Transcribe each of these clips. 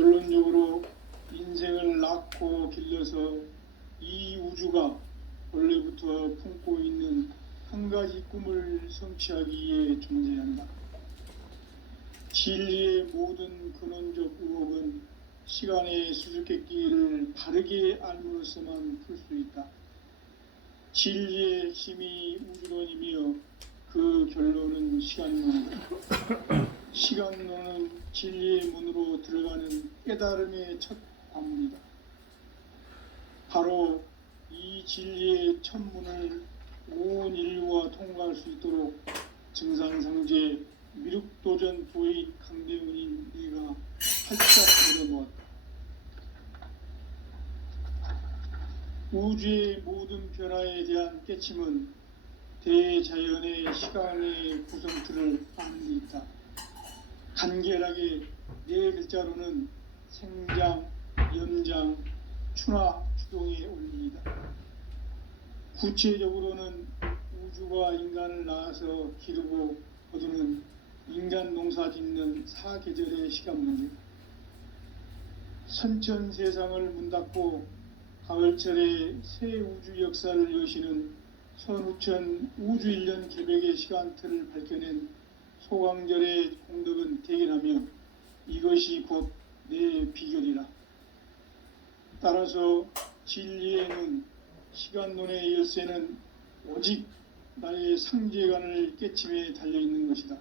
결론적으로 인생을 낳고 길러서 이 우주가 원래부터 품고 있는 한 가지 꿈을 성취하기 위해 존재한다. 진리의 모든 근원적 의혹은 시간의 수수께끼를 바르게 알므로써만 풀 수 있다. 진리의 핵심이 우주론이며 그 결론은 시간론이다. 시간론은 진리의 문으로 들어가는 깨달음의 첫 관문이다. 바로 이 진리의 첫 문을 온 인류가 통과할 수 있도록 증산상제 미륵도전 도인 강대훈인 네가 활짝 열어놓았다. 우주의 모든 변화에 대한 깨침은 대자연의 시간의 구성틀을 아는 데 있다. 간결하게 네 글자로는 생장, 연장, 추나 추동의 원리이다. 구체적으로는 우주가 인간을 낳아서 기르고 거두는 인간 농사 짓는 사계절의 시간 문제. 선천 세상을 문 닫고 가을철에 새 우주 역사를 여시는 선우천 우주 1년 개백의 시간틀을 밝혀낸 소강절의 공덕은 대견하며 이것이 곧 내 비결이라. 따라서 진리의 문, 시간론의 열쇠는 오직 나의 상제관을 깨침에 달려있는 것이다.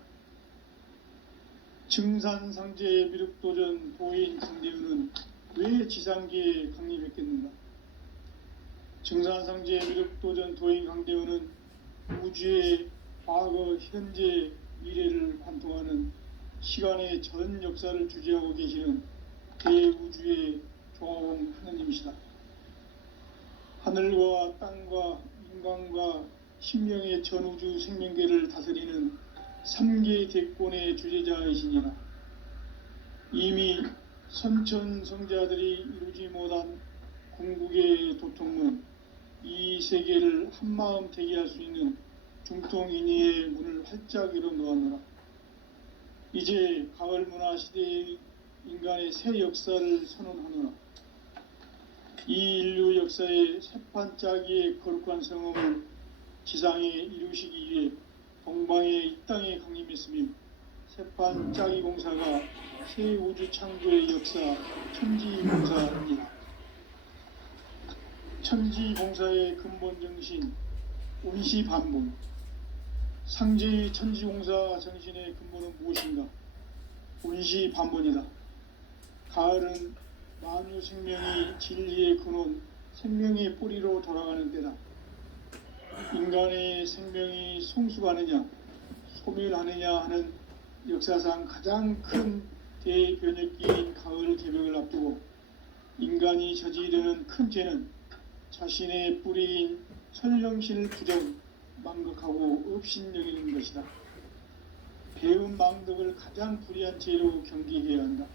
증산상제의 미륵도전 도인 강대훈은 왜 지상계에 강림했겠는가? 증산상제의 미륵도전 도인 강대훈은 우주의 과거, 현재, 미래를 관통하는 시간의 전 역사를 주재하고 계시는 대우주의 조화원 하느님이시다. 하늘과 땅과 인간과 신명의 전우주 생명계를 다스리는 3계 대권의 주재자이시니라. 이미 선천성자들이 이루지 못한 궁극의 도통문, 이 세계를 한마음 되게 할 수 있는 중통인의의 문을 활짝 열어놓았노라. 이제 가을 문화 시대의 인간의 새 역사를 선언하노라. 이 인류 역사의 새판짜기의 거룩한 성음을 지상에 이루시기 위해 동방의 이 땅에 강림했으며 새판짜기 공사가 새 우주 창조의 역사 천지공사입니다. 천지공사의 근본 정신 온시반본. 상제의 천지공사 정신의 근본은 무엇인가? 온시반본이다. 가을은 만유 생명이 진리의 근원, 생명의 뿌리로 돌아가는 때다. 인간의 생명이 성숙하느냐, 소멸하느냐 하는 역사상 가장 큰 대변혁기인 가을 개벽을 앞두고 인간이 저지르는 큰 죄는 자신의 뿌리인 설령신을 부정, 망극하고 업신여기는 것이다. 배음 망덕을 가장 불의한 죄로 경계해야 한다.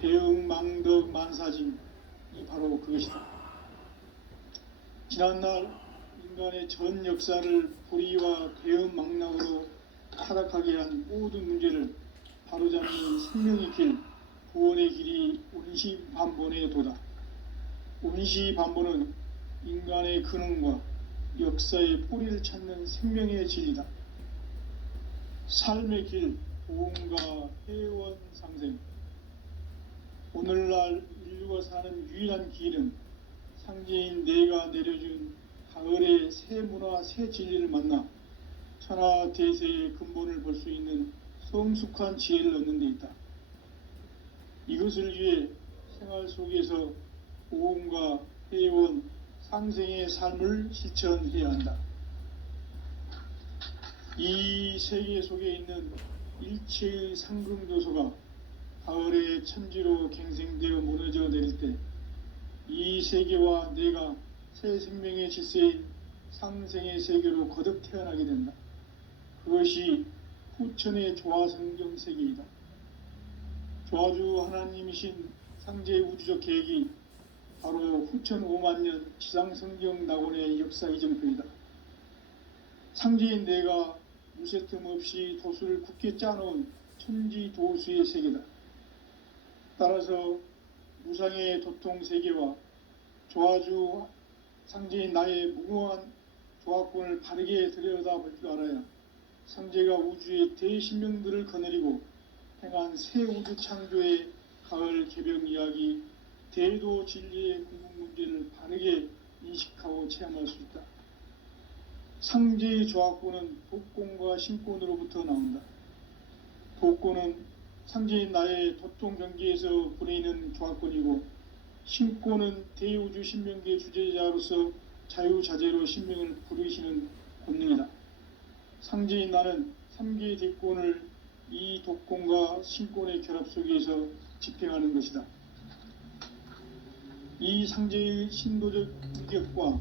배음 망덕 만사짐이 바로 그것이다. 지난날 인간의 전 역사를 불의와 배음 망락으로 타락하게 한 모든 문제를 바로잡는 생명의 길, 구원의 길이 온시반본의 도다. 온시반본은 인간의 근원과 역사의 뿌리를 찾는 생명의 진리다. 삶의 길, 보험과 회원 상생. 오늘날 인류가 사는 유일한 길은 상제인 내가 내려준 가을의 새 문화, 새 진리를 만나 천하 대세의 근본을 볼 수 있는 성숙한 지혜를 얻는 데 있다. 이것을 위해 생활 속에서 보험과 회원, 상생의 삶을 실천해야 한다. 이 세계 속에 있는 일체의 상금교소가 가을의 천지로 갱생되어 무너져 내릴 때 이 세계와 내가 새 생명의 질서인 상생의 세계로 거듭 태어나게 된다. 그것이 후천의 조화성경 세계이다. 조화주 하나님이신 상제의 우주적 계획이 바로 후천 5만년 지상성경 낙원의 역사 이정표이다. 상제인 내가 무쇠틈 없이 도수를 굳게 짜놓은 천지도수의 세계다. 따라서 무상의 도통 세계와 조화주 상제인 나의 무궁한 조합권을 바르게 들여다볼 줄 알아야 상제가 우주의 대신명들을 거느리고 행한 새 우주 창조의 가을 개벽 이야기, 대도 진리의 궁극 문제를 바르게 인식하고 체험할 수 있다. 상제의 조합권은 독권과 신권으로부터 나온다. 독권은 상제인 나의 도통 경계에서 부리는 조합권이고, 신권은 대우주 신명계의 주제자로서 자유자재로 신명을 부르시는 권능이다. 상제인 나는 3개의 대권을 이 독권과 신권의 결합 속에서 집행하는 것이다. 이 상제의 신도적 위격과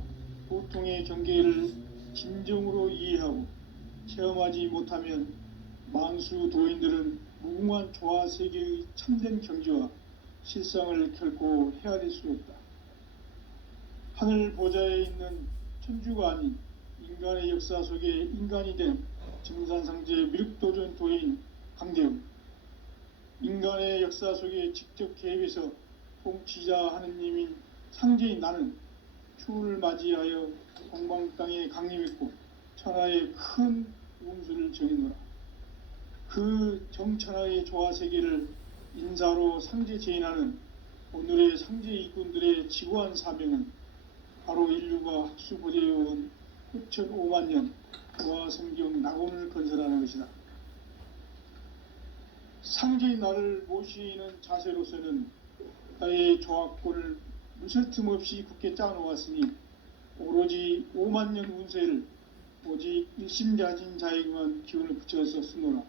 도통의 경계를 진정으로 이해하고 체험하지 못하면 만수 도인들은 무궁한 조화 세계의 참된 경지와 실상을 결코 헤아릴 수 없다. 하늘 보좌에 있는 천주가 아닌 인간의 역사 속에 인간이 된 증산상제 미륵도전 도인 강대웅, 인간의 역사 속에 직접 개입해서 통치자 하느님인 상제인 나는 추운을 맞이하여 동방 땅에 강림했고 천하의 큰 운수를 정해노라. 그 정천하의 조화 세계를 인사로 상제 제인하는 오늘의 상제 일꾼들의 지구한 사명은 바로 인류가 학수고대해온 9,500만 년 조화 성경 낙원을 건설하는 것이다. 상제인 나를 모시는 자세로서는 나의 조합권을 무설틈 없이 굳게 짜놓았으니 오로지 5만 년 운세를 오직 일심가진 자에게만 기운을 붙여서 쓰노라.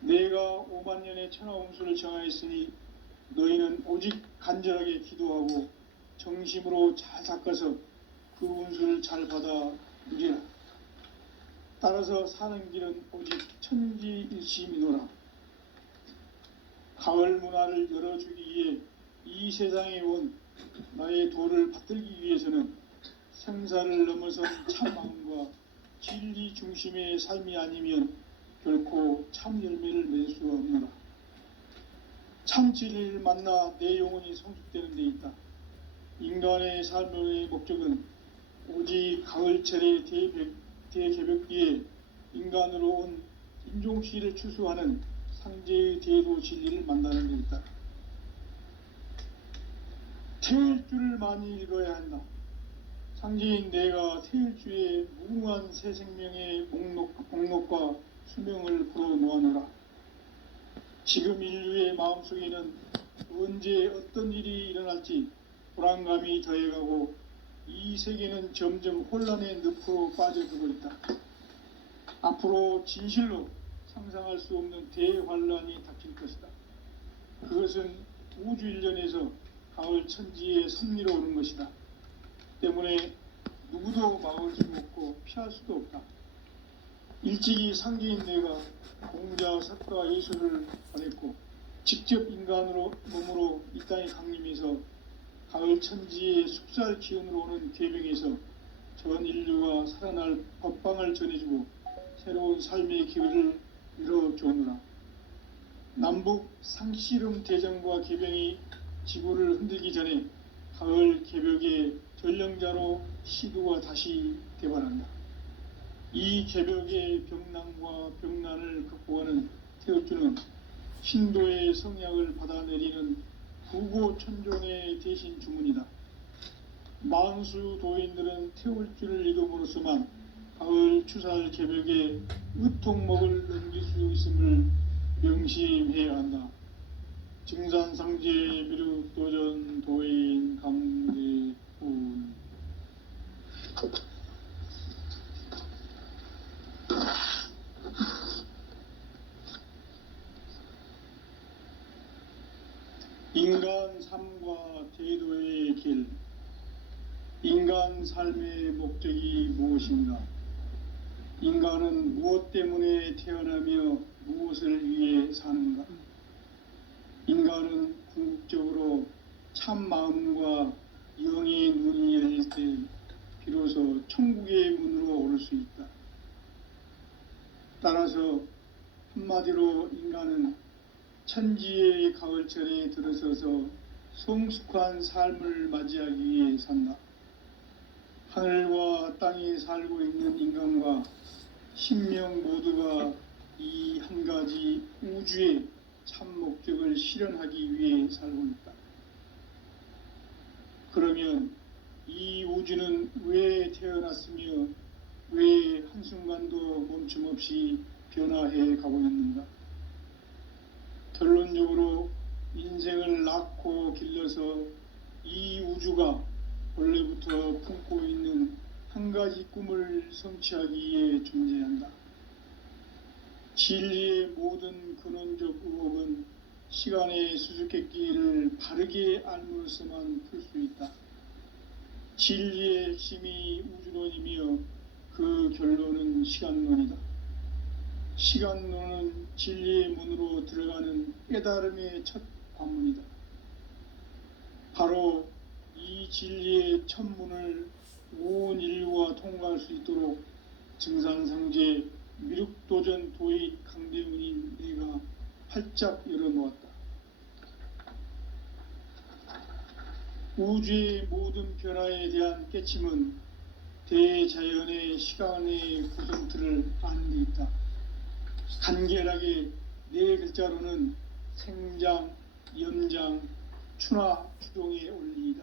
내가 5만 년의 천하 운수를 정하였으니 너희는 오직 간절하게 기도하고 정심으로 잘 닦아서 그 운수를 잘 받아 누리라. 따라서 사는 길은 오직 천지일심이노라. 가을 문화를 열어주기 위해 이 세상에 온 나의 도를 받들기 위해서는 생사를 넘어선 참 마음과 진리 중심의 삶이 아니면 결코 참 열매를 맺을 수 없노라. 참 진리를 만나 내 영혼이 성숙되는 데 있다. 인간의 삶의 목적은 오직 가을철의 대개벽 뒤에 인간으로 온 인종씨를 추수하는 상제의 대도 진리를 만나는 데 있다. 태일주를 많이 읽어야 한다. 상제인 내가 태일주의 무궁한 새 생명의 목록과 수명을 풀어놓아노라. 지금 인류의 마음속에는 언제 어떤 일이 일어날지 불안감이 더해가고 이 세계는 점점 혼란의 늪으로 빠져들고 있다. 앞으로 진실로 상상할 수 없는 대환란이 닥칠 것이다. 그것은 우주 일련에서 가을 천지의 섭리로 오는 것이다. 때문에 누구도 막을 수 없고 피할 수도 없다. 일찍이 상제인 내가 공자, 석가, 예수를 보냈고 직접 인간으로 몸으로 이 땅에 강림해서 가을 천지의 숙살 기운으로 오는 계병에서 전 인류가 살아날 법방을 전해주고 새로운 삶의 기회를 열어주오노라. 남북 상씨름 대전과 계병이 지구를 흔들기 전에 가을 개벽의 전령자로 시도가 다시 개발한다. 이 개벽의 병난과 병난을 극복하는 태엽주는 신도의 성약을 받아내리는 구고천종의 대신 주문이다. 만수 도인들은 태울주를 읽음으로써만 가을 추살 개벽의 의통목을 넘길 수 있음을 명심해야 한다. 증산상제 미륵도전 도인 강대훈. 인간 삶과 제도의 길. 인간 삶의 목적이 무엇인가? 인간은 무엇 때문에 태어나며 무엇을 위해 사는가? 인간은 궁극적으로 참 마음과 영의 눈이 열릴 때 비로소 천국의 문으로 오를 수 있다. 따라서 한마디로 인간은 천지의 가을철에 들어서서 성숙한 삶을 맞이하기 위해 산다. 하늘과 땅에 살고 있는 인간과 신명 모두가 이 한 가지 우주의 참 목적을 실현하기 위해 살고 있다. 그러면 이 우주는 왜 태어났으며 왜 한순간도 멈춤없이 변화해 가고 있는가? 결론적으로 인생을 낳고 길러서 이 우주가 원래부터 품고 있는 한 가지 꿈을 성취하기 위해 존재한다. 진리의 모든 근원적 의혹은 시간의 수수께끼를 바르게 알므로서만 풀 수 있다. 진리의 핵심이 우주론이며 그 결론은 시간론이다. 시간론은 진리의 문으로 들어가는 깨달음의 첫 관문이다. 바로 이 진리의 첫 문을 온 인류가 통과할 수 있도록 증산상제 미륵도전 도의 강대문인 내가 활짝 열어놓았다. 우주의 모든 변화에 대한 깨침은 대자연의 시간의 구성틀을 아는 데 있다. 간결하게 네 글자로는 생장, 연장, 추나 추동의 원리이다.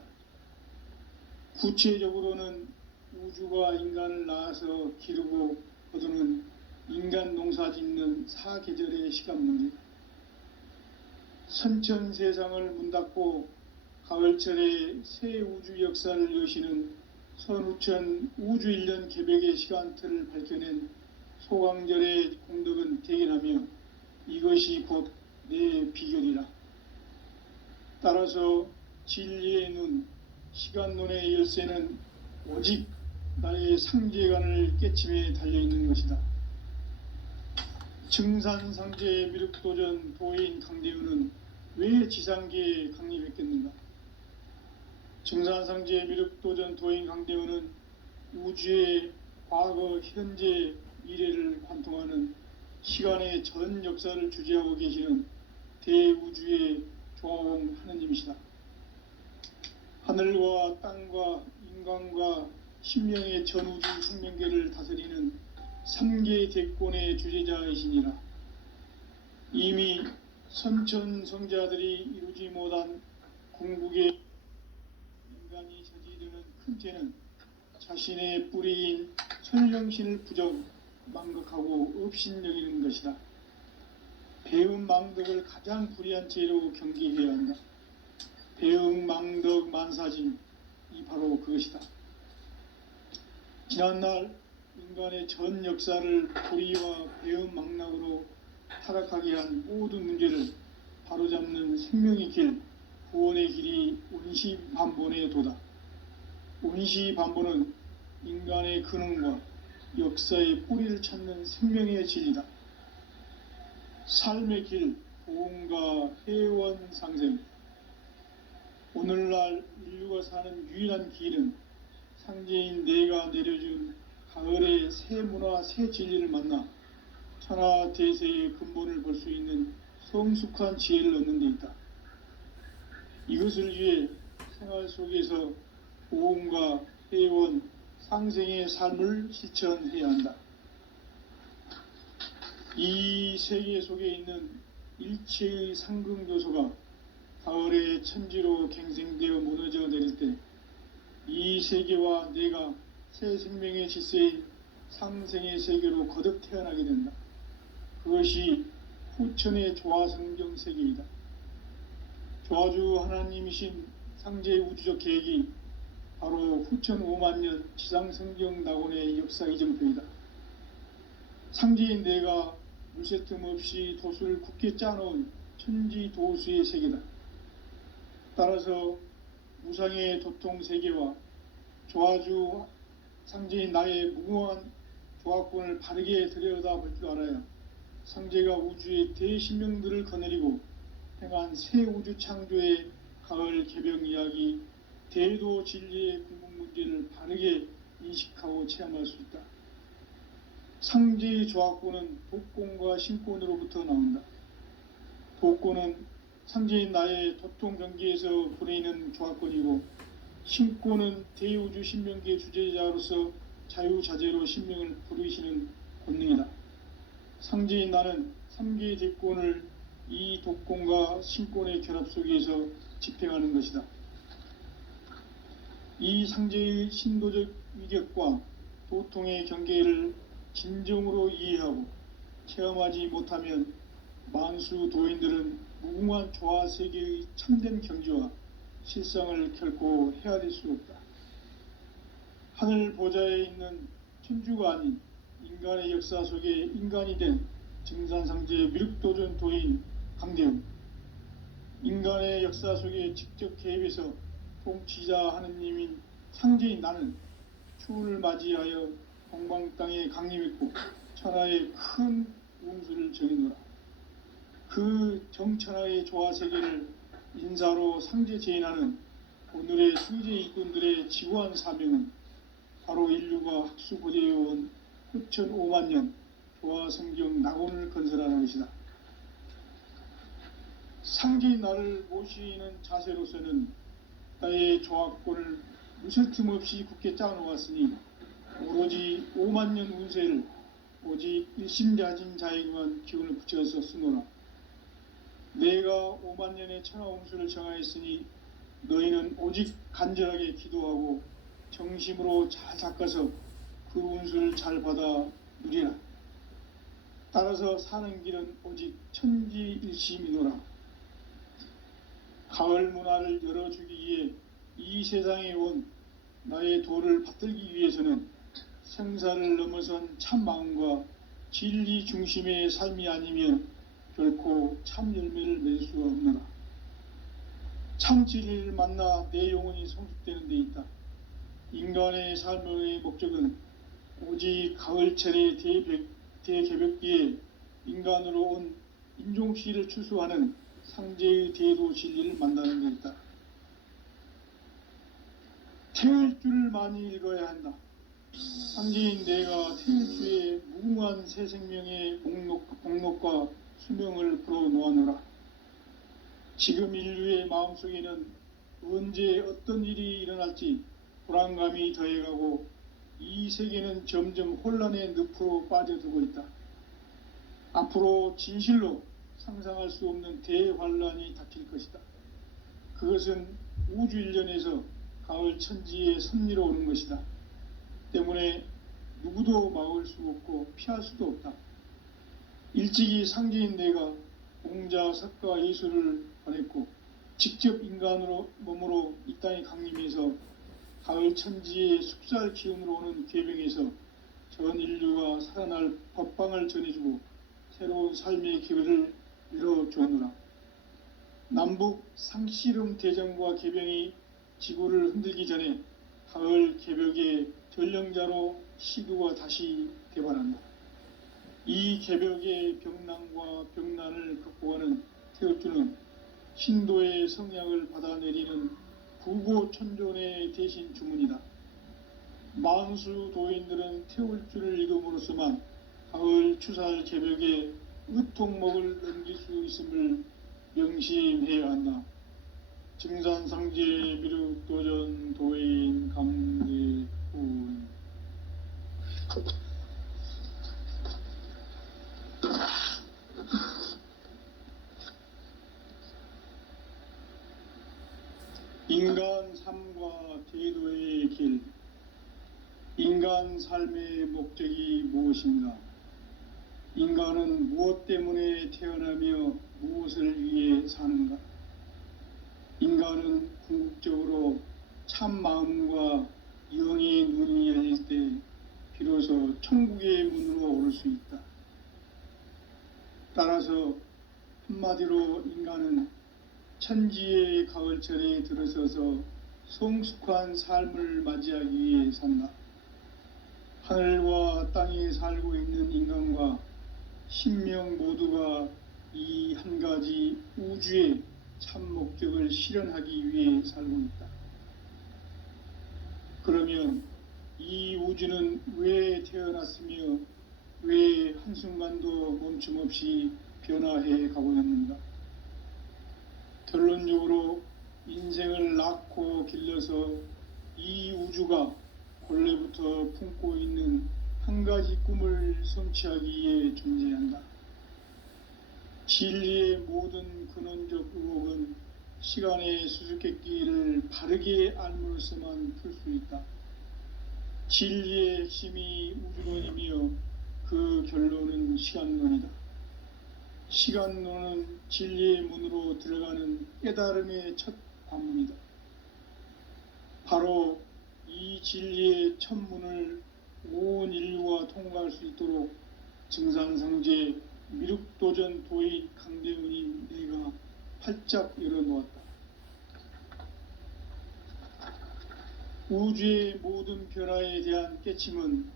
구체적으로는 우주가 인간을 낳아서 기르고 거두는 인간 농사 짓는 사계절의 시간문이다. 선천세상을 문닫고 가을철에 새 우주 역사를 여시는 선우천 우주일년 개백의 시간틀을 밝혀낸 소강절의 공덕은 대견하며 이것이 곧 내 비결이라. 따라서 진리의 눈, 시간론의 열쇠는 오직 나의 상제관을 깨침에 달려있는 것이다. 증산상제 미륵도전 도인 강대훈은 왜 지상계에 강림했겠는가? 증산상제 미륵도전 도인 강대훈은 우주의 과거, 현재, 미래를 관통하는 시간의 전 역사를 주재하고 계시는 대우주의 조화원 하느님이시다. 하늘과 땅과 인간과 신명의 전우주 생명계를 다스리는 3계 대권의 주재자이시니라. 이미 선천성자들이 이루지 못한 궁극의 인간이 저지르는 큰 죄는 자신의 뿌리인 천령신을 부정, 망극하고 업신여기는 것이다. 배음 망덕을 가장 불의한 죄로 경계해야 한다. 배음 망덕 만사진이 바로 그것이다. 지난날 인간의 전 역사를 불의와 배음 망락으로 타락하게 한 모든 문제를 바로잡는 생명의 길, 구원의 길이 운시반본의 도다. 운시반본은 인간의 근원과 역사의 뿌리를 찾는 생명의 진리다. 삶의 길, 보험과 회원 상생. 오늘날 인류가 사는 유일한 길은 상제인 내가 내려준 가을의 새 문화, 새 진리를 만나 천하대세의 근본을 볼 수 있는 성숙한 지혜를 얻는 데 있다. 이것을 위해 생활 속에서 보험과 회원, 상생의 삶을 실천해야 한다. 이 세계 속에 있는 일체의 상승요소가 가을의 천지로 갱생되어 무너져 내릴 때 이 세계와 내가 새 생명의 질서인 상생의 세계로 거듭 태어나게 된다. 그것이 후천의 조화성경 세계이다. 조화주 하나님이신 상제의 우주적 계획이 바로 후천 5만년 지상성경 낙원의 역사 이정표이다. 상제인 내가 물새 틈 없이 도수를 굳게 짜놓은 천지 도수의 세계다. 따라서 무상의 도통 세계와 조화주 상제인 나의 무궁한 조화권을 바르게 들여다볼 줄 알아야 상제가 우주의 대신명들을 거느리고 행한 새 우주 창조의 가을 개병 이야기, 대도 진리의 궁극 문제를 바르게 인식하고 체험할 수 있다. 상제의 조화권은 독권과 신권으로부터 나온다. 복권은 상제인 나의 도통 경기에서 보내는 조합권이고, 신권은 대우주 신명기의 주제자로서 자유자재로 신명을 부르시는 권능이다. 상제인 나는 3개의 대권을 이 독권과 신권의 결합 속에서 집행하는 것이다. 이 상제의 신도적 위격과 도통의 경계를 진정으로 이해하고 체험하지 못하면 만수 도인들은 무궁한 조화 세계의 참된 경지와 실상을 결코 헤아릴 수 없다. 하늘 보좌에 있는 천주가 아닌 인간의 역사 속에 인간이 된 증산상제 미륵도전 도인 강대훈, 인간의 역사 속에 직접 개입해서 통치자 하느님인 상제인 나는 추운을 맞이하여 동방 땅에 강림했고 천하의 큰 운수를 정해놓으라. 그 정천하의 조화세계를 인사로 상제 제인하는 오늘의 승제 일꾼들의 지구한 사명은 바로 인류가 학수 보재해온 후천 5만 년 조화성경 낙원을 건설하는 것이다. 상제인 나를 모시는 자세로서는 나의 조합권을 무슨 틈 없이 굳게 짜놓았으니 오로지 5만 년 운세를 오직 일심자진 자에게만 기운을 붙여서 쓰노라. 내가 5만 년의 천하 운수를 정하였으니 너희는 오직 간절하게 기도하고 정심으로 잘 닦아서 그 운수를 잘 받아 누리라. 따라서 사는 길은 오직 천지일심이노라. 가을 문화를 열어주기 위해 이 세상에 온 나의 도를 받들기 위해서는 생사를 넘어선 참 마음과 진리 중심의 삶이 아니면 결코 참 열매를 맺을 수가 없노라. 참 진리를 만나 내 영혼이 성숙되는 데 있다. 인간의 삶의 목적은 오직 가을철의 대개벽기에 인간으로 온 인종시를 추수하는 상제의 대도 진리를 만나는 데 있다. 태울 줄 많이 읽어야 한다. 상제인 내가 태울 주의 무궁한 새 생명의 목록과 수명을 풀어놓아노라. 지금 인류의 마음속에는 언제 어떤 일이 일어날지 불안감이 더해가고 이 세계는 점점 혼란의 늪으로 빠져들고 있다. 앞으로 진실로 상상할 수 없는 대환란이 닥칠 것이다. 그것은 우주 일련에서 가을 천지의 섭리로 오는 것이다. 때문에 누구도 막을 수 없고 피할 수도 없다. 일찍이 상제인 내가 공자, 석가, 예수를 보냈고 직접 인간으로 몸으로 이 땅에 강림해서 가을 천지의 숙살 기운으로 오는 궤병에서 전 인류가 살아날 법방을 전해주고 새로운 삶의 기회를 열어주노라. 남북 상씨름 대전과 개병이 지구를 흔들기 전에 가을 개벽의 전령자로 시구가 다시 개발한다. 이 개벽의 병난과 병난을 극복하는 태울주는 신도의 성약을 받아내리는 구고천존의 대신 주문이다. 만수 도인들은 태울주를 읽음으로써만 가을 추살 개벽에 의통목을 넘길 수 있음을 명심해야 한다. 증산상제 미륵도전 도인 강대훈. 인간 삶과 제도의 길. 인간 삶의 목적이 무엇인가? 인간은 무엇 때문에 태어나며 무엇을 위해 사는가? 인간은 궁극적으로 참 마음과 영의 눈이 열릴 때 비로소 천국의 문으로 오를 수 있다. 따라서 한마디로 인간은 천지의 가을철에 들어서서 성숙한 삶을 맞이하기 위해 산다. 하늘과 땅에 살고 있는 인간과 신명 모두가 이 한 가지 우주의 참 목적을 실현하기 위해 살고 있다. 그러면 이 우주는 왜 태어났으며 왜 한순간도 멈춤없이 변화해 가고 있는가? 결론적으로 인생을 낳고 길러서 이 우주가 본래부터 품고 있는 한 가지 꿈을 성취하기 위해 존재한다. 진리의 모든 근원적 의혹은 시간의 수수께끼를 바르게 알므로써만 풀 수 있다. 진리의 핵심이 우주론이며 그 결론은 시간론이다. 시간론은 진리의 문으로 들어가는 깨달음의 첫 관문이다. 바로 이 진리의 첫 문을 온 인류가 통과할 수 있도록 증산상제 미륵도전 도인 강대훈이 내가 활짝 열어놓았다. 우주의 모든 변화에 대한 깨침은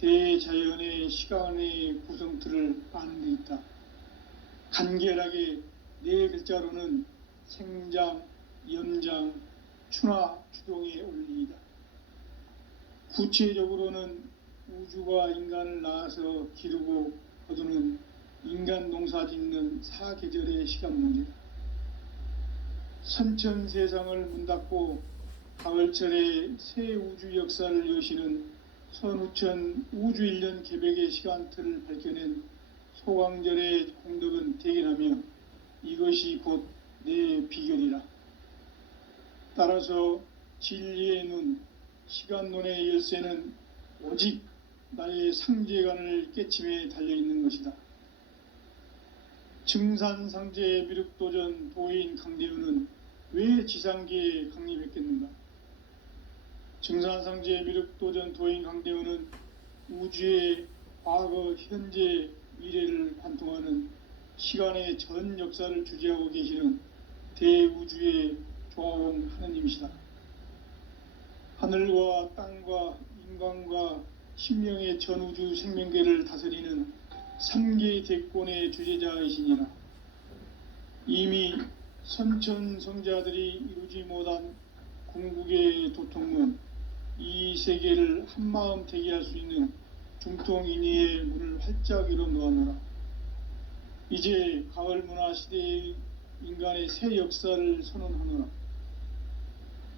대자연의 시간의 구성틀을 아는 데 있다. 간결하게 네 글자로는 생장, 연장, 추나 추동의 원리이다. 구체적으로는 우주가 인간을 낳아서 기르고 거두는 인간 농사 짓는 사계절의 시간 문제다. 선천 세상을 문닫고 가을철에 새 우주 역사를 여시는 선우천 우주 1년 개백의 시간틀을 밝혀낸 소강절의 공덕은 대견하며 이것이 곧 내 비결이라. 따라서 진리의 눈, 시간론의 열쇠는 오직 나의 상제관을 깨침에 달려있는 것이다. 증산상제 미륵도전 도인 강대훈은 왜 지상계에 강림했겠는가? 증산상제 미륵도전 도인 강대훈은 우주의 과거, 현재, 미래를 관통하는 시간의 전 역사를 주재하고 계시는 대우주의 조화원 하느님이시다. 하늘과 땅과 인간과 신명의 전우주 생명계를 다스리는 3개 대권의 주제자이시니라. 이미 선천성자들이 이루지 못한 궁극의 도통은 이 세계를 한마음 되게 할 수 있는 중통인의의 문을 활짝 열어놓았노라. 이제 가을 문화 시대의 인간의 새 역사를 선언하노라.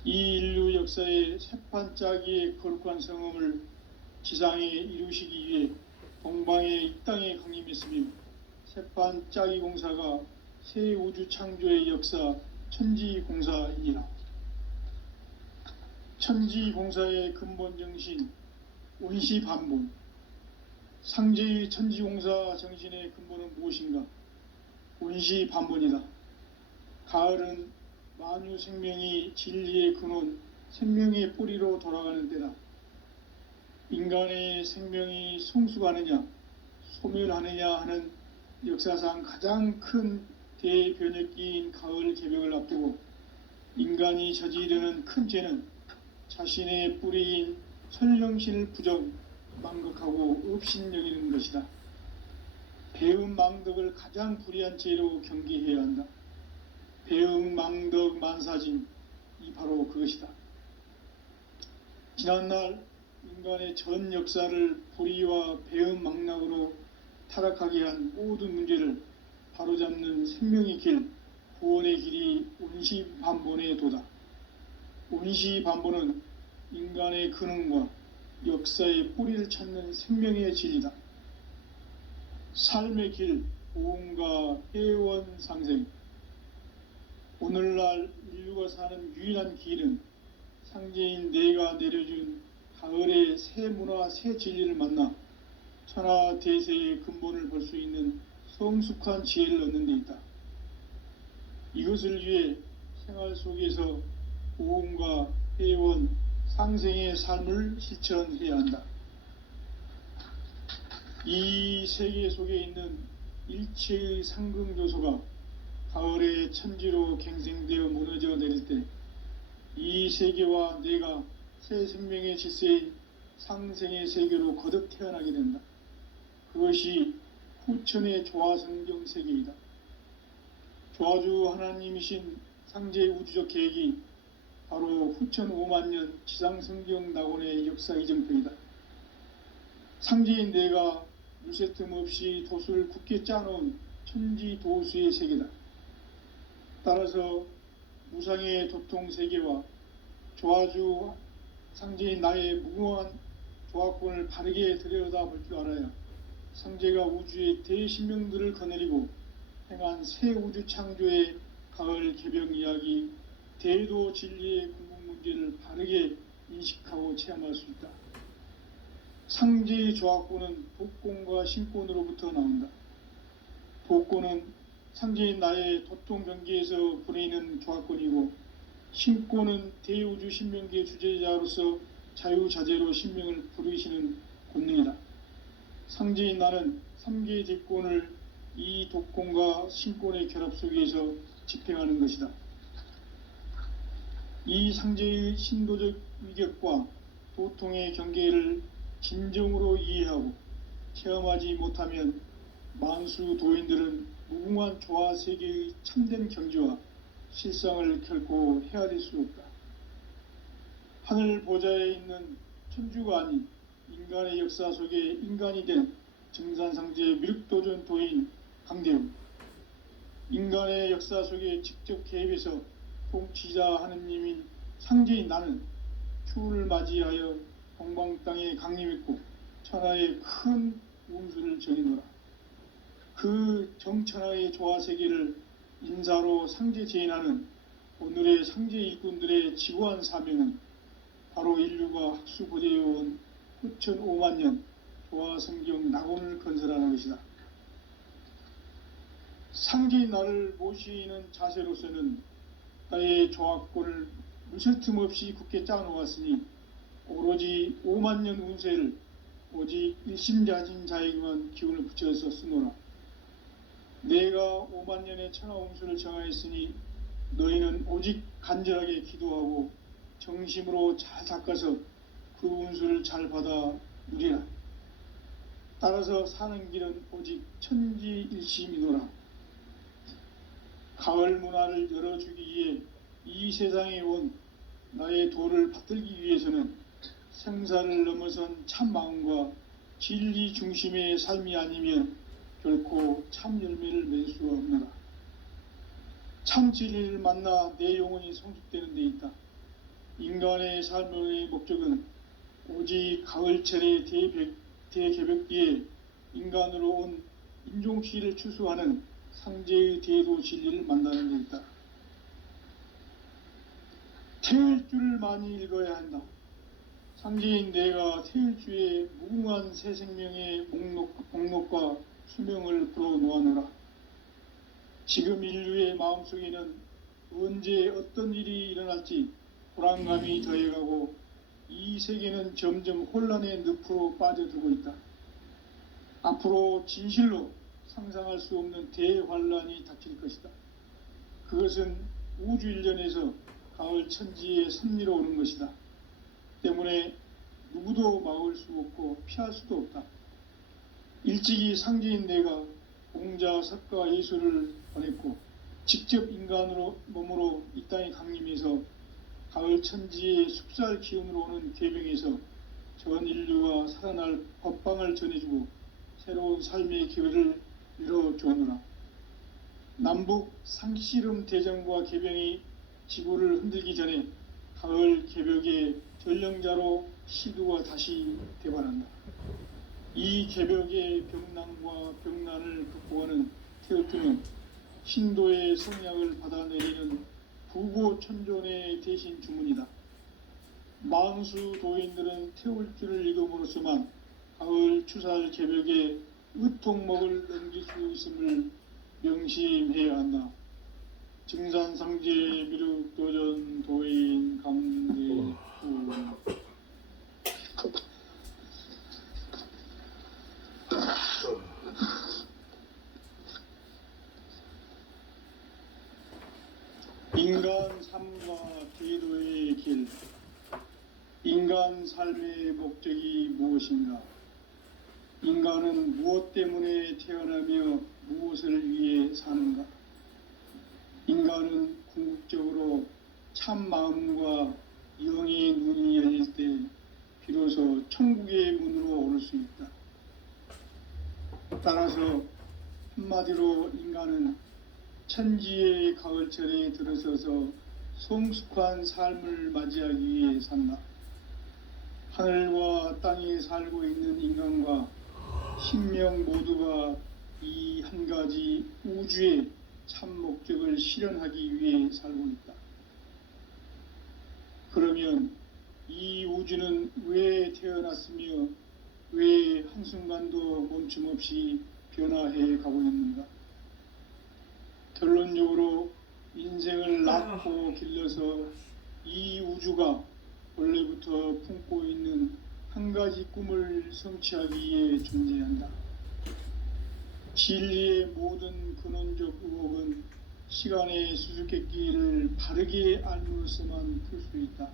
이 인류 역사의 새판짜기의 거룩한 성음을 지상에 이루시기 위해 동방의 이 땅에 강림했으며 새판짜기 공사가 새 우주 창조의 역사 천지공사이니라. 천지공사의 근본 정신 온시반본. 상제의 천지공사 정신의 근본은 무엇인가? 온시반본이다. 가을은 만유 생명이 진리의 근원, 생명의 뿌리로 돌아가는 때다. 인간의 생명이 성숙하느냐, 소멸하느냐 하는 역사상 가장 큰 대변혁기인 가을 개벽을 앞두고 인간이 저지르는 큰 죄는 자신의 뿌리인 천령신을 부정, 망극하고 업신여기는 것이다. 배음 망덕을 가장 불의한 죄로 경계해야 한다. 배음 망덕 만사짐, 이 바로 그것이다. 지난날 인간의 전 역사를 불의와 배음 망락으로 타락하게 한 모든 문제를 바로잡는 생명의 길, 구원의 길이 온시반본의 도다. 온시반본은 인간의 근원과 역사의 뿌리를 찾는 생명의 진리다. 삶의 길, 보험과 회원 상생. 오늘날 인류가 사는 유일한 길은 상제인 내가 내려준 가을의 새 문화, 새 진리를 만나 천하 대세의 근본을 볼 수 있는 성숙한 지혜를 얻는 데 있다. 이것을 위해 생활 속에서 보험과 회원, 상생의 삶을 실천해야 한다. 이 세계 속에 있는 일체의 상승 요소가 가을의 천지로 갱생되어 무너져 내릴 때 이 세계와 내가 새 생명의 질서인 상생의 세계로 거듭 태어나게 된다. 그것이 후천의 조화성경 세계이다. 조화주 하나님이신 상제의 우주적 계획이 바로 후천 5만년 지상성경 낙원의 역사 이정표이다. 상제인 내가 물새 틈 없이 도수를 굳게 짜놓은 천지도수의 세계다. 따라서 무상의 도통 세계와 조화주 상제인 나의 무궁한 조화권을 바르게 들여다볼 줄 알아야 상제가 우주의 대신명들을 거느리고 행한 새 우주 창조의 가을 개병 이야기, 대도 진리의 궁극 문제를 바르게 인식하고 체험할 수 있다. 상제의 조화권은 복권과 신권으로부터 나온다. 복권은 상제인 나의 도통 경계에서 부리는 조화권이고, 신권은 대우주 신명기의 주제자로서 자유자재로 신명을 부르시는 권능이다. 상제인 나는 3개의 뒷권을 이 독권과 신권의 결합 속에서 집행하는 것이다. 이 상제의 신도적 위격과 도통의 경계를 진정으로 이해하고 체험하지 못하면 만수 도인들은 무궁한 조화 세계의 참된 경지와 실상을 결코 헤아릴 수 없다. 하늘 보좌에 있는 천주가 아닌 인간의 역사 속에 인간이 된 증산상제의 미륵도전 도인 강대웅, 인간의 역사 속에 직접 개입해서 통치자 하느님인 상제인 나는 추운을 맞이하여 동방 땅에 강림했고 천하의 큰 운수를 전이노라. 그 정천하의 조화세계를 인사로 상제 제인하는 오늘의 상제 일꾼들의 지고한 사명은 바로 인류가 학수고대해온 후천 5만 년 조화성경 낙원을 건설하는 것이다. 상제인 나를 모시는 자세로서는 나의 조화권을 무실 틈 없이 굳게 짜놓았으니 오로지 5만 년 운세를 오직 일심자진 자에게만 기운을 붙여서 쓰노라. 내가 5만 년의 천하 운수를 정하였으니 너희는 오직 간절하게 기도하고 정심으로 잘 닦아서 그 운수를 잘 받아 누리라. 따라서 사는 길은 오직 천지일심이노라. 가을 문화를 열어주기 위해 이 세상에 온 나의 도를 받들기 위해서는 생사를 넘어선 참 마음과 진리 중심의 삶이 아니면 결코 참 열매를 맺을 수가 없노라. 참 진리를 만나 내 영혼이 성숙되는 데 있다. 인간의 삶의 목적은 오직 가을철의 대개벽기에 인간으로 온 인종시를 추수하는 상제의 대도 진리를 만나는 데 있다. 태을 줄을 많이 읽어야 한다. 상제인 내가 태을주의 무궁한 새 생명의 목록과 수명을 풀어놓아노라. 지금 인류의 마음속에는 언제 어떤 일이 일어날지 불안감이 더해가고 이 세계는 점점 혼란의 늪으로 빠져들고 있다. 앞으로 진실로 상상할 수 없는 대환란이 닥칠 것이다. 그것은 우주 일련에서 가을 천지의 섭리로 오는 것이다. 때문에 누구도 막을 수 없고 피할 수도 없다. 일찍이 상제인 내가 공자, 석가, 예수를 보냈고 직접 인간으로 몸으로 이 땅에 강림해서 가을 천지의 숲살 기운으로 오는 계명에서 전 인류가 살아날 법방을 전해주고 새로운 삶의 기회를 열어주오노라. 남북 상씨름 대전과 개병이 지구를 흔들기 전에 가을 개벽의 전령자로 시두가 다시 대발한다. 이 개벽의 병난과 병난을 극복하는 태을주는 신도의 성약을 받아내리는 부고천존의 대신 주문이다. 만수 도인들은 태울주를 읽음으로써만 가을 추살 개벽에 의통목을 넘길 수 있음을 명심해야 한다. 증산상제 미륵도전 도인 강대훈. 인간 삶과 제도의 길. 인간 삶의 목적이 무엇인가? 인간은 무엇 때문에 태어나며 무엇을 위해 사는가? 인간은 궁극적으로 참 마음과 영의 눈이 열릴 때 비로소 천국의 문으로 오를 수 있다. 따라서 한마디로 인간은 천지의 가을철에 들어서서 성숙한 삶을 맞이하기 위해 산다. 하늘과 땅에 살고 있는 인간과 신명 모두가 이 한 가지 우주의 참 목적을 실현하기 위해 살고 있다. 그러면 이 우주는 왜 태어났으며 왜 한순간도 멈춤 없이 변화해 가고 있는가? 결론적으로 인생을 낳고 길러서 이 우주가 원래부터 품고 있는 한 가지 꿈을 성취하기 위해 존재한다. 진리의 모든 근원적 의혹은 시간의 수수께끼를 바르게 알므로서만 풀 수 있다.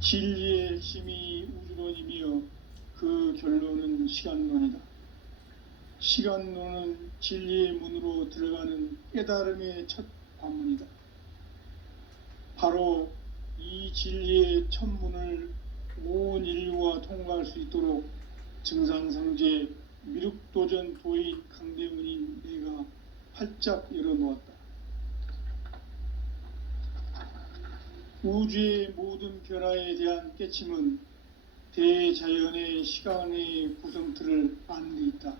진리의 핵심이 우주론이며 그 결론은 시간론이다. 시간론은 진리의 문으로 들어가는 깨달음의 첫 관문이다. 바로 이 진리의 첫 문을 온 인류가 통과할 수 있도록 증산상제 미륵도전 도인 강대문인 내가 활짝 열어놓았다. 우주의 모든 변화에 대한 깨침은 대자연의 시간의 구성틀을 아는 데 있다.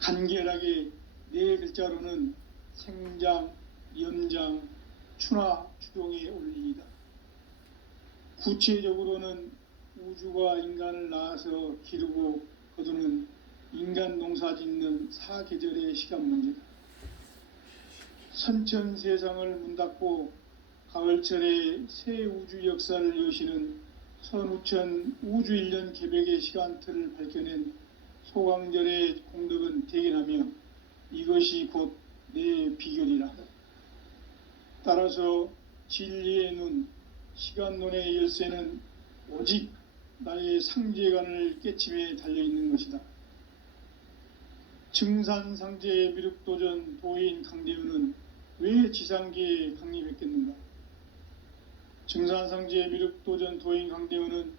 간결하게 네 글자로는 생장, 연장, 추나 추동의 원리이다. 구체적으로는 우주가 인간을 낳아서 기르고 거두는 인간 농사 짓는 사계절의 시간 문제다. 선천 세상을 문닫고 가을철에 새 우주 역사를 여시는 선우천 우주 1년 개백의 시간틀을 밝혀낸 소강절의 공덕은 대견하며 이것이 곧 내 비결이라. 따라서 진리의 눈, 시간론의 열쇠는 오직 나의 상제관을 깨침에 달려있는 것이다. 증산상제 미륵도전 도인 강대훈은 왜 지상계에 강림했겠는가? 증산상제 미륵도전 도인 강대훈은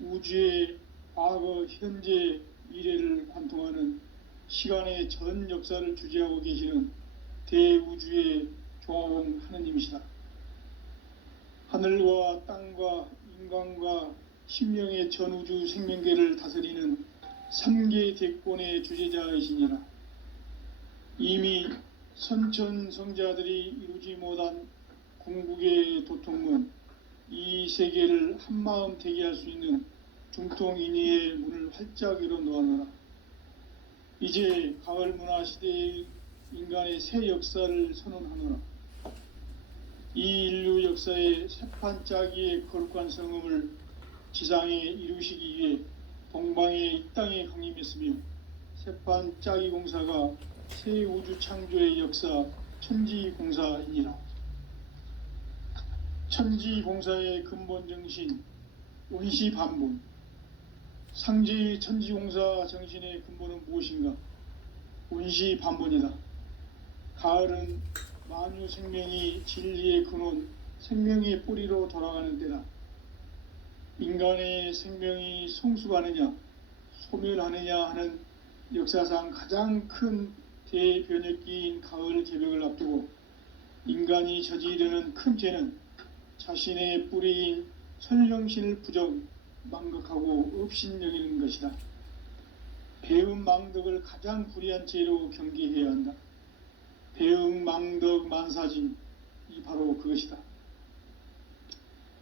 우주의 과거, 현재, 미래를 관통하는 시간의 전 역사를 주재하고 계시는 대우주의 조화원 하느님이시다. 하늘과 땅과 인간과 신명의 전우주 생명계를 다스리는 3계 대권의 주재자이시니라. 이미 선천성자들이 이루지 못한 궁극의 도통문, 이 세계를 한마음 되게 할 수 있는 중통인의의 문을 활짝 열어놓아노라. 이제 가을 문화 시대의 인간의 새 역사를 선언하노라. 이 인류 역사의 새판짜기의 거룩한 성음을 지상에 이루시기 위해 동방의 이 땅에 강림했으며 새판짜기 공사가 새 우주 창조의 역사 천지공사이니라. 천지공사의 근본 정신 원시반본. 상제의 천지공사 정신의 근본은 무엇인가? 원시반본이다. 가을은 만유 생명이 진리의 근원, 생명의 뿌리로 돌아가는 때다. 인간의 생명이 성숙하느냐, 소멸하느냐 하는 역사상 가장 큰 대변혁기인 가을 개벽을 앞두고 인간이 저지르는 큰 죄는 자신의 뿌리인 설령신을 부정, 망각하고 업신여기는 것이다. 배음 망덕을 가장 불의한 죄로 경계해야 한다. 배음 망덕 만사짐이 바로 그것이다.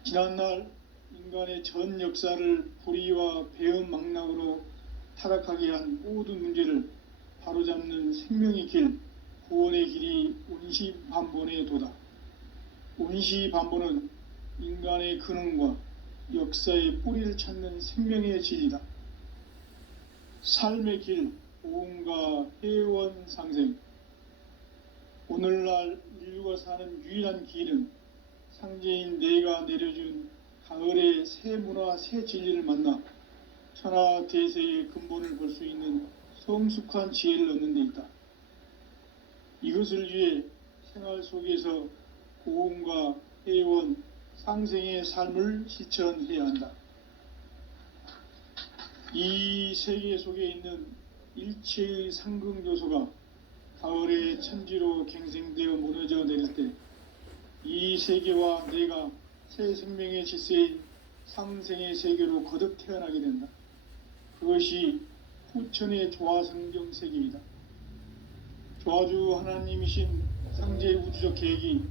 지난날 인간의 전 역사를 불의와 배음 망락으로 타락하게 한 모든 문제를 바로잡는 생명의 길, 구원의 길이 원시반본의 도다. 원시반본은 인간의 근원과 역사의 뿌리를 찾는 생명의 진리다. 삶의 길, 보험과 회원 상생. 오늘날 인류가 사는 유일한 길은 상제인 내가 내려준 가을의 새 문화, 새 진리를 만나 천하 대세의 근본을 볼 수 있는 성숙한 지혜를 얻는 데 있다. 이것을 위해 생활 속에서 고음과 회원, 상생의 삶을 실천해야 한다. 이 세계 속에 있는 일체의 상극 요소가 가을의 천지로 갱생되어 무너져 내릴 때 이 세계와 내가 새 생명의 질서인 상생의 세계로 거듭 태어나게 된다. 그것이 후천의 조화성경 세계이다. 조화주 하나님이신 상제의 우주적 계획이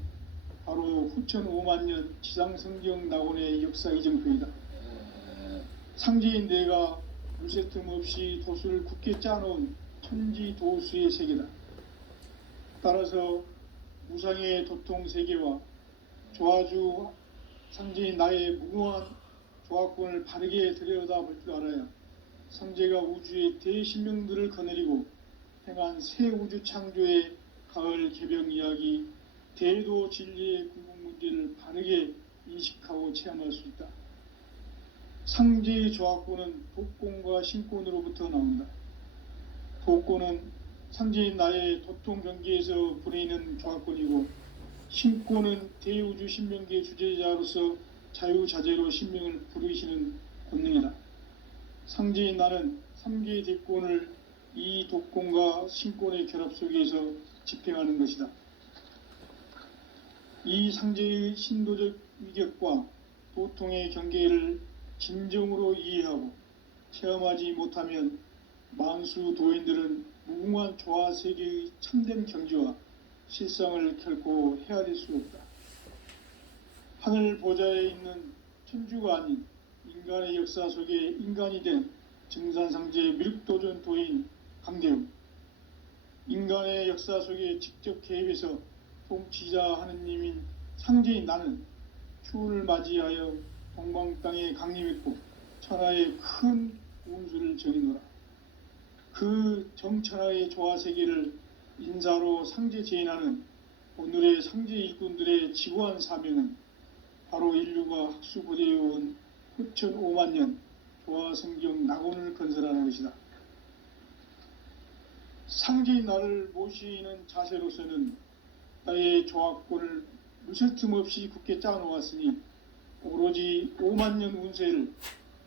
바로 후천 5만 년 지상성경 낙원의 역사 이정표이다. 상제인 내가 물새 틈 없이 도수를 굳게 짜놓은 천지 도수의 세계다. 따라서 무상의 도통 세계와 조화주 상제인 나의 무궁한 조화권을 바르게 들여다볼 줄 알아야 상제가 우주의 대신명들을 거느리고 행한 새 우주 창조의 가을 개병 이야기, 대도 진리의 궁극 문제를 바르게 인식하고 체험할 수 있다. 상제의 조화권은 독권과 신권으로부터 나온다. 독권은 상제인 나의 도통 경계에서 부리는 조화권이고, 신권은 대우주 신명계의 주제자로서 자유자재로 신명을 부르시는 권능이다. 상제인 나는 3개의 대권을 이 독권과 신권의 결합 속에서 집행하는 것이다. 이 상제의 신도적 위격과 도통의 경계를 진정으로 이해하고 체험하지 못하면 만수 도인들은 무궁한 조화세계의 참된 경지와 실상을 결코 헤아릴 수 없다. 하늘 보좌에 있는 천주가 아닌 인간의 역사 속에 인간이 된 증산상제의 미륵도전 도인 강대웅, 인간의 역사 속에 직접 개입해서 통치자 하느님인 상제인 나는 추운을 맞이하여 동방 땅에 강림했고 천하의 큰 운수를 정의노라. 그 정천하의 조화세계를 인사로 상제 제인하는 오늘의 상제 일꾼들의 지구한 사명은 바로 인류가 학수고대해온 후천 5만 년 조화성경 낙원을 건설하는 것이다. 상제인 나를 모시는 자세로서는 나의 조화권을 무슨 틈 없이 굳게 짜놓았으니 오로지 5만 년 운세를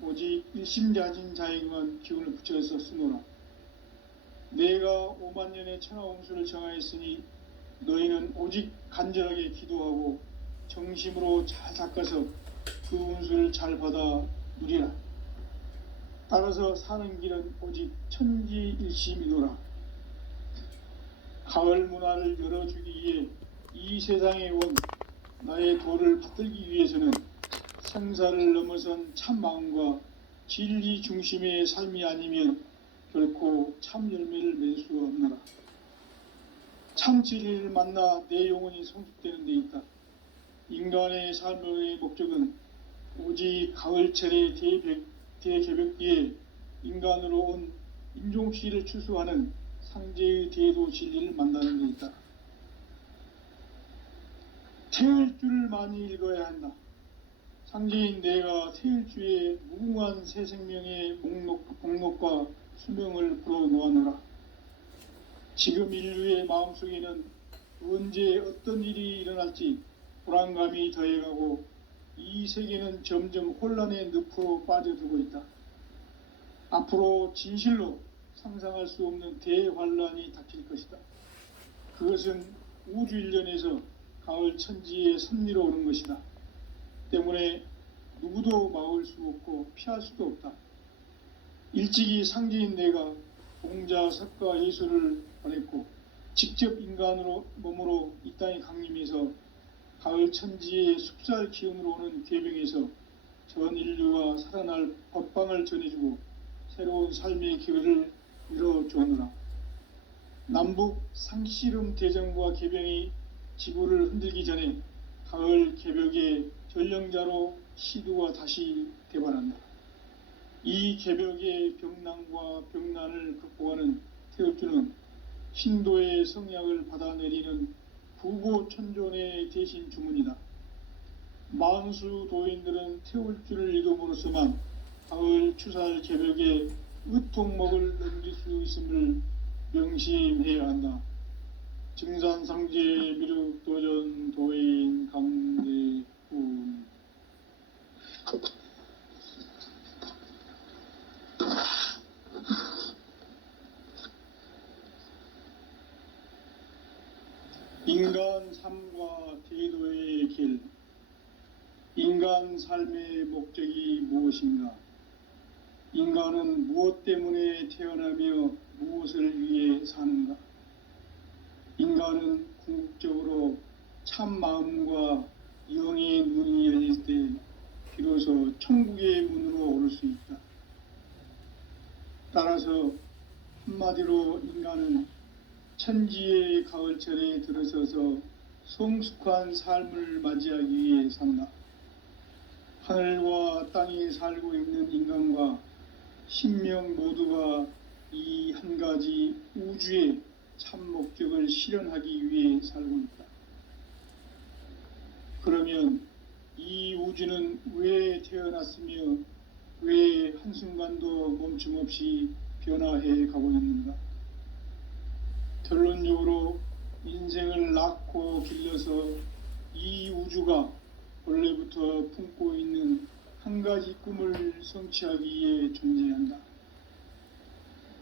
오직 일심자진 자에게만 기운을 붙여서 쓰노라. 내가 5만 년의 천하 운수를 정하였으니 너희는 오직 간절하게 기도하고 정심으로 잘 닦아서 그 운수를 잘 받아 누리라. 따라서 사는 길은 오직 천지일심이노라. 가을 문화를 열어주기 위해 이 세상에 온 나의 도를 받들기 위해서는 생사를 넘어선 참 마음과 진리 중심의 삶이 아니면 결코 참 열매를 맺을 수가 없노라. 참 진리를 만나 내 영혼이 성숙되는 데 있다. 인간의 삶의 목적은 오직 가을철의 대개벽기에 인간으로 온 인종씨를 추수하는 상제의 대도 진리를 만나는 데 있다. 태을주를 많이 읽어야 한다. 상제인 내가 태을주의 무궁한 새 생명의 목록과 수명을 불어놓아노라. 지금 인류의 마음속에는 언제 어떤 일이 일어날지 불안감이 더해가고 이 세계는 점점 혼란의 늪으로 빠져들고 있다. 앞으로 진실로 상상할 수 없는 대환란이 닥칠 것이다. 그것은 우주 일련에서 가을 천지의 섭리로 오는 것이다. 때문에 누구도 막을 수 없고 피할 수도 없다. 일찍이 상제인 내가 공자, 석가, 예수를 보냈고 직접 인간으로 몸으로 이 땅에 강림해서 가을 천지의 숲살 기운으로 오는 계병에서 전 인류가 살아날 법방을 전해주고 새로운 삶의 기회를 이뤄주었노라. 남북 상씨름 대전과 계병이 지구를 흔들기 전에 가을 개벽의 전령자로 시두가 다시 개발한다. 이 개벽의 병난과 병난을 극복하는 태을주는 신도의 성약을 받아내리는 부고천존의 대신 주문이다. 만수 도인들은 태울주를 읽음으로써만 가을 추살 개벽의 의통목을 넘길 수 있음을 명심해야 한다. 증산상제 미륵도전 도인 강대훈. 인간 삶의 목적이 무엇인가? 인간은 무엇 때문에 태어나며 무엇을 위해 사는가? 인간은 궁극적으로 참 마음과 영의 눈이 열릴 때 비로소 천국의 문으로 오를 수 있다. 따라서 한마디로 인간은 천지의 가을철에 들어서서 성숙한 삶을 맞이하기 위해 산다. 하늘과 땅에 살고 있는 인간과 신명 모두가 이 한 가지 우주의 참 목적을 실현하기 위해 살고 있다. 그러면 이 우주는 왜 태어났으며 왜 한순간도 멈춤 없이 변화해 가고 있는가? 결론적으로 인생을 낳고 길러서 이 우주가 원래부터 품고 있는 한 가지 꿈을 성취하기 위해 존재한다.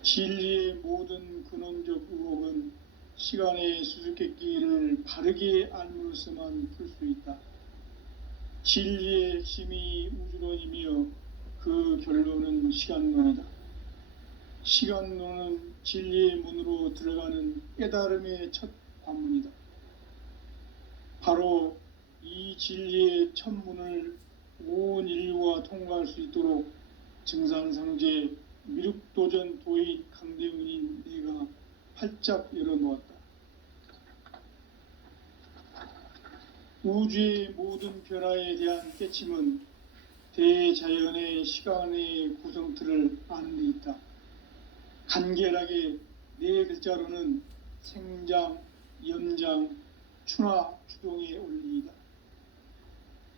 진리의 모든 근원적 의혹은 시간의 수수께끼를 바르게 알므로서만 풀 수 있다. 진리의 핵심이 우주론이며 그 결론은 시간론이다. 시간론은 진리의 문으로 들어가는 깨달음의 첫 관문이다. 바로 이 진리의 첫 문을 온 인류가 통과할 수 있도록 증산상제 미륵도전 도인 강대훈인 내가 활짝 열어놓았다. 우주의 모든 변화에 대한 깨침은 대자연의 시간의 구성틀을 아는 데 있다. 간결하게 네 글자로는 생장, 연장, 추나 추동의 원리이다.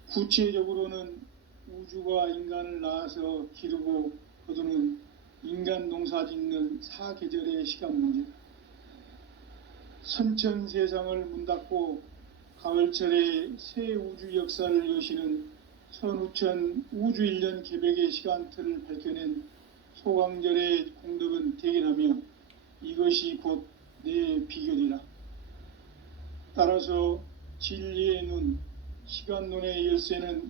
구체적으로는 우주가 인간을 낳아서 기르고 거두는 인간 농사 짓는 사계절의 시간 문제다. 선천 세상을 문 닫고 가을철에 새 우주 역사를 여시는 선우천 우주 1년 개백의 시간틀을 밝혀낸 소강절의 공덕은 대견하며 이것이 곧 내 비결이라. 따라서 진리의 눈, 시간론의 열쇠는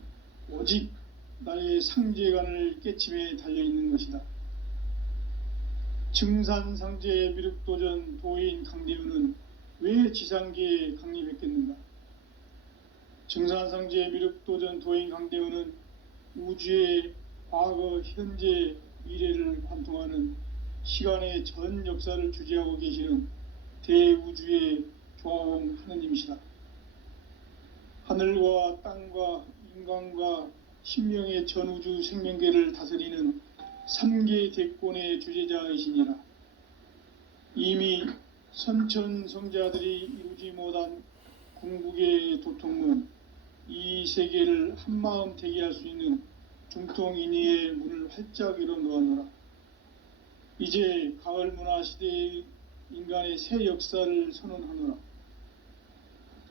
오직 나의 상제관을 깨침에 달려있는 것이다. 증산상제 미륵도전 도인 강대훈은 왜 지상계에 강림했겠는가? 증산상제 미륵도전 도인 강대훈은 우주의 과거, 현재, 미래를 관통하는 시간의 전 역사를 주재하고 계시는 대우주의 조화원 하느님이시다. 하늘과 땅과 인간과 신명의 전우주 생명계를 다스리는 3계 대권의 주재자이시니라. 이미 선천성자들이 이루지 못한 궁극의 도통문, 이 세계를 한마음 대기할 수 있는 중통인의의 문을 활짝 열어놓았노라. 이제 가을 문화 시대의 인간의 새 역사를 선언하노라.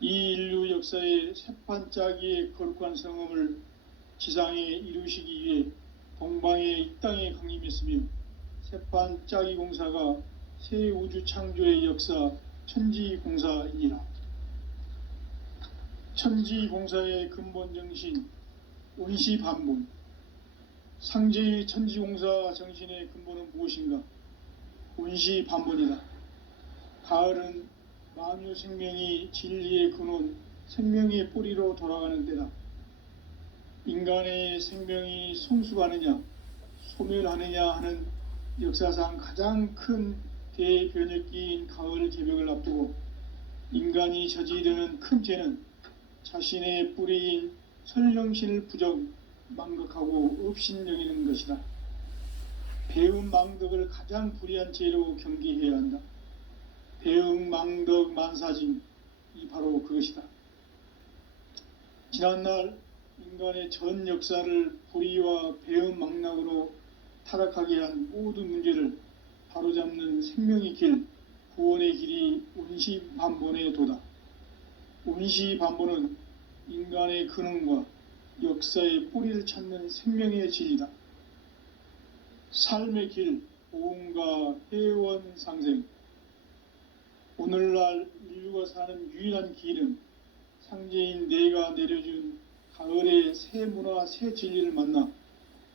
이 인류 역사의 새판짜기의 거룩한 성음을 지상에 이루시기 위해 동방의 이 땅에 강림했으며 새판짜기 공사가 새 우주 창조의 역사 천지공사이니라. 천지공사의 근본 정신 원시반본, 상제의 천지공사 정신의 근본은 무엇인가? 원시반본이다. 가을은 만유 생명이 진리의 근원, 생명의 뿌리로 돌아가는 때다. 인간의 생명이 성숙하느냐, 소멸하느냐 하는 역사상 가장 큰 대변혁기인 가을 개벽을 앞두고 인간이 저지르는 큰 죄는 자신의 뿌리인 설령신을 부정, 망각하고 업신여기는 것이다. 배움 망덕을 가장 불의한 죄로 경계해야 한다. 배움 망덕 만사짐, 이 바로 그것이다. 지난날 인간의 전 역사를 불의와 배움 망락으로 타락하게 한 모든 문제를 바로잡는 생명의 길, 구원의 길이 원시반본의 도다. 원시반본은 인간의 근원과 역사의 뿌리를 찾는 생명의 진리다. 삶의 길, 보험과 회원 상생. 오늘날 인류가 사는 유일한 길은 상제인 내가 내려준 가을의 새 문화, 새 진리를 만나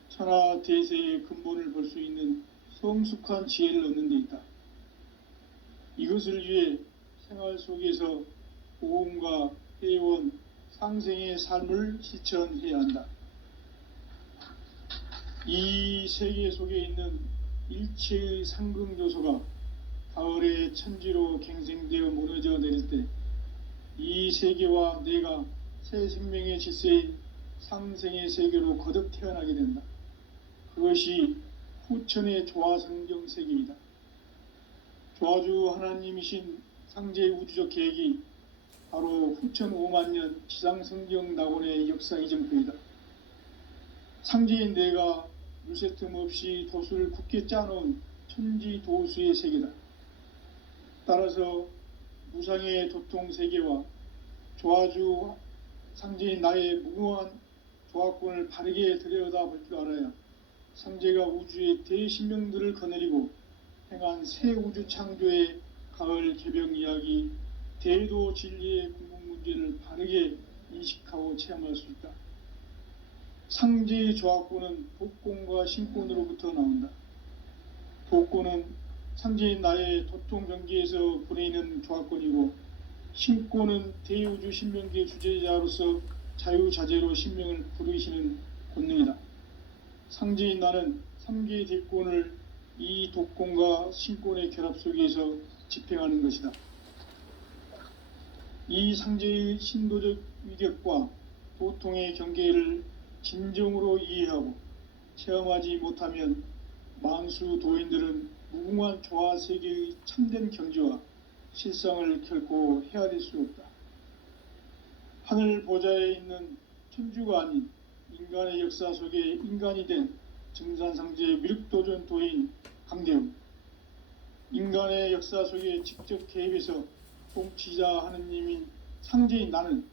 천하 대세의 근본을 볼 수 있는 성숙한 지혜를 얻는 데 있다. 이것을 위해 생활 속에서 보험과 회원, 상생의 삶을 실천해야 한다. 이 세계 속에 있는 일체의 상극 요소가 가을의 천지로 갱생되어 무너져 내릴 때 이 세계와 내가 새 생명의 질서인 상생의 세계로 거듭 태어나게 된다. 그것이 후천의 조화성경 세계이다. 조화주 하나님이신 상제의 우주적 계획이 바로 후천 5만년 지상성경 낙원의 역사 이정표이다. 상제인 내가 물새 틈 없이 도수를 굳게 짜놓은 천지 도수의 세계다. 따라서 무상의 도통 세계와 조화주 상제인 나의 무궁한 조화권을 바르게 들여다볼 줄 알아야 상제가 우주의 대신명들을 거느리고 행한 새 우주 창조의 가을 개병 이야기, 대도 진리의 궁극 문제를 바르게 인식하고 체험할 수 있다. 상제의 조화권은 복권과 신권으로부터 나온다. 복권은 상제인 나의 도통 경계에서 보내는 조화권이고, 신권은 대우주 신명기의 주제자로서 자유자재로 신명을 부르시는 권능이다. 상제인 나는 3개의 대권을 이 독권과 신권의 결합 속에서 집행하는 것이다. 이 상제의 신도적 위력과 도통의 경계를 진정으로 이해하고 체험하지 못하면 만수 도인들은 무궁한 조화 세계의 참된 경지와 실상을 결코 헤아릴 수 없다. 하늘 보좌에 있는 천주가 아닌 인간의 역사 속에 인간이 된 증산상제의 미륵도전 도인 강대웅, 인간의 역사 속에 직접 개입해서 통치자 하느님인 상제인 나는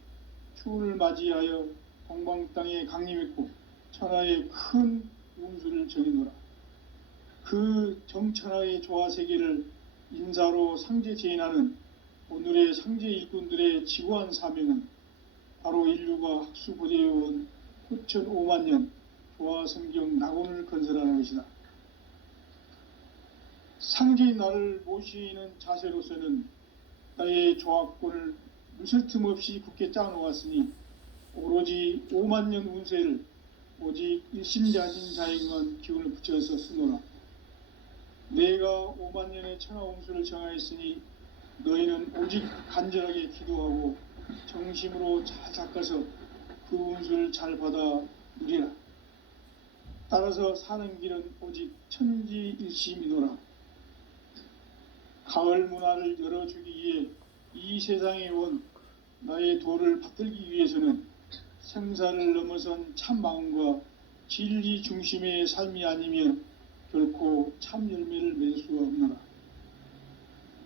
추운을 맞이하여 동방 땅에 강림했고 천하의 큰 운수를 정해놓으라. 그 정천하의 조화세계를 인사로 상제 제인하는 오늘의 상제 일꾼들의 지구한 사명은 바로 인류가 학수고대해온 후천 5만년 조화성경 낙원을 건설하는 것이다. 상제인 나를 모시는 자세로서는 나의 조화권을 물샐 없이 굳게 짜놓았으니 오로지 5만년 운세를 오직 일심자진 자에게만 기운을 붙여서 쓰노라. 내가 5만년의 천하 운수를 정하였으니 너희는 오직 간절하게 기도하고 정심으로 잘 닦아서 그 운수를 잘 받아 누리라. 따라서 사는 길은 오직 천지일심이노라. 가을 문화를 열어주기 위해 이 세상에 온 나의 도를 받들기 위해서는 생사를 넘어선 참 마음과 진리 중심의 삶이 아니면 결코 참 열매를 맺을 수가 없노라.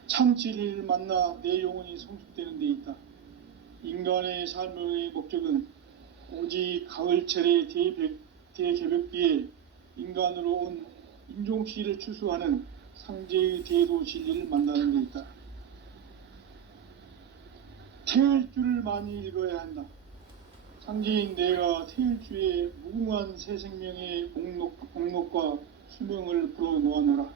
참 진리를 만나 내 영혼이 성숙되는 데 있다. 인간의 삶의 목적은 오직 가을철의 대개벽기에 인간으로 온 인종시를 추수하는 상제의 대도 진리를 만나는 데 있다. 태일주를 많이 읽어야 한다. 상제인 내가 태일주의 무궁한 새 생명의 목록과 수명을 불어놓아노라.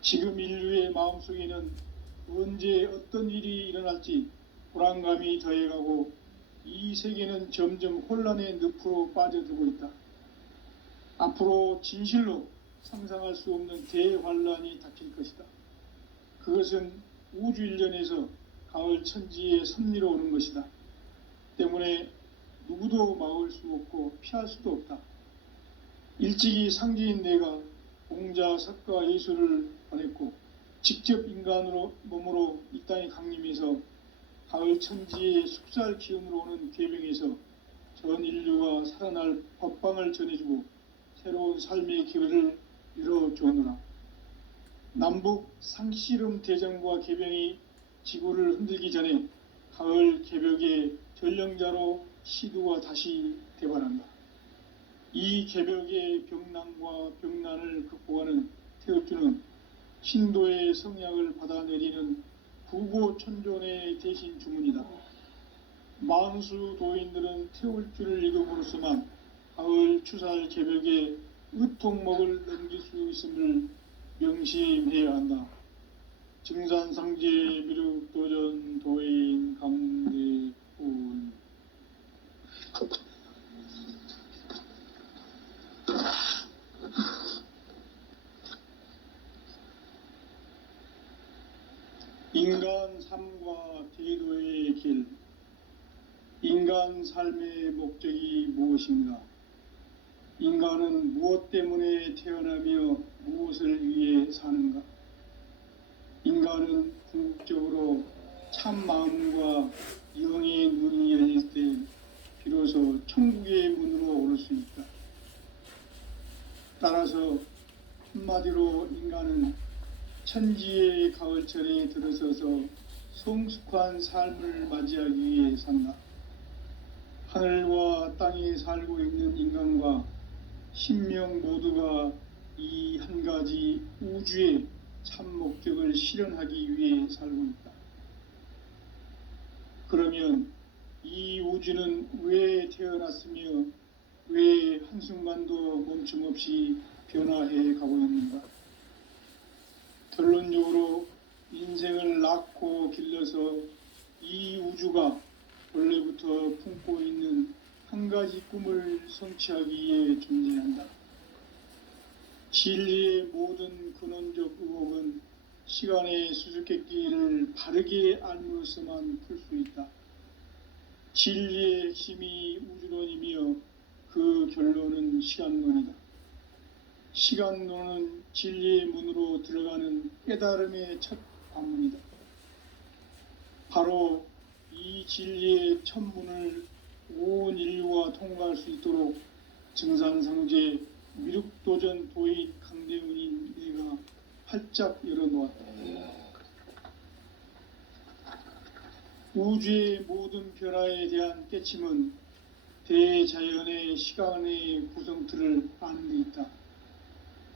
지금 인류의 마음속에는 언제 어떤 일이 일어날지 불안감이 더해가고 이 세계는 점점 혼란의 늪으로 빠져들고 있다. 앞으로 진실로 상상할 수 없는 대환란이 닥칠 것이다. 그것은 우주 일련에서 가을 천지의 섭리로 오는 것이다. 때문에 누구도 막을 수 없고 피할 수도 없다. 일찍이 상제인 내가 공자, 석가, 예수를 보냈고 직접 인간으로 몸으로 이 땅에 강림해서 가을 천지의 숙살 기운으로 오는 계병에서 전 인류가 살아날 법방을 전해주고 새로운 삶의 기회를 열어주었노라. 남북 상씨름 대전과 계병이 지구를 흔들기 전에 가을 개벽의 전령자로 시두가 다시 대발한다. 이 개벽의 병난과 병난을 극복하는 태엽주는 신도의 성약을 받아내리는 부고천존의 대신 주문이다. 만수 도인들은 태울 줄을 읽음으로써만 가을 추살 개벽에 으통목을 넘길 수 있음을 명심해야 한다. 증산상제 미륵도전 도인 강대훈. 인간 삶과 대도의 길. 인간 삶의 목적이 무엇인가? 인간은 무엇 때문에 태어나며 무엇을 위해 사는가? 인간은 궁극적으로 참 마음과 영의 눈이 열릴 때 비로소 천국의 문으로 오를 수 있다. 따라서 한마디로 인간은 천지의 가을철에 들어서서 성숙한 삶을 맞이하기 위해 산다. 하늘과 땅에 살고 있는 인간과 신명 모두가 이 한 가지 우주의 참 목적을 실현하기 위해 살고 있다. 그러면 이 우주는 왜 태어났으며 왜 한순간도 멈춤 없이 변화해 가고 있는가? 결론적으로 인생을 낳고 길러서 이 우주가 원래부터 품고 있는 한 가지 꿈을 성취하기 위해 존재한다. 진리의 모든 근원적 의혹은 시간의 수수께끼를 바르게 알므로서만 풀 수 있다. 진리의 핵심이 우주론이며 그 결론은 시간론이다. 시간론은 진리의 문으로 들어가는 깨달음의 첫 관문이다. 바로 이 진리의 첫 문을 온 인류가 통과할 수 있도록 증산상제 미륵도전 도인 강대훈인 내가 활짝 열어놓았다. 우주의 모든 변화에 대한 깨침은 대자연의 시간의 구성틀을 아는 데 있다.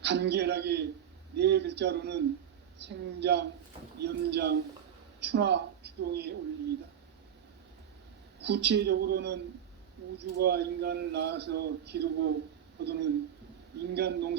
간결하게 네 글자로는 생장, 염장, 추나 추동의 원리이다. 구체적으로는 우주가 인간을 낳아서 기르고 거두는 인간 농사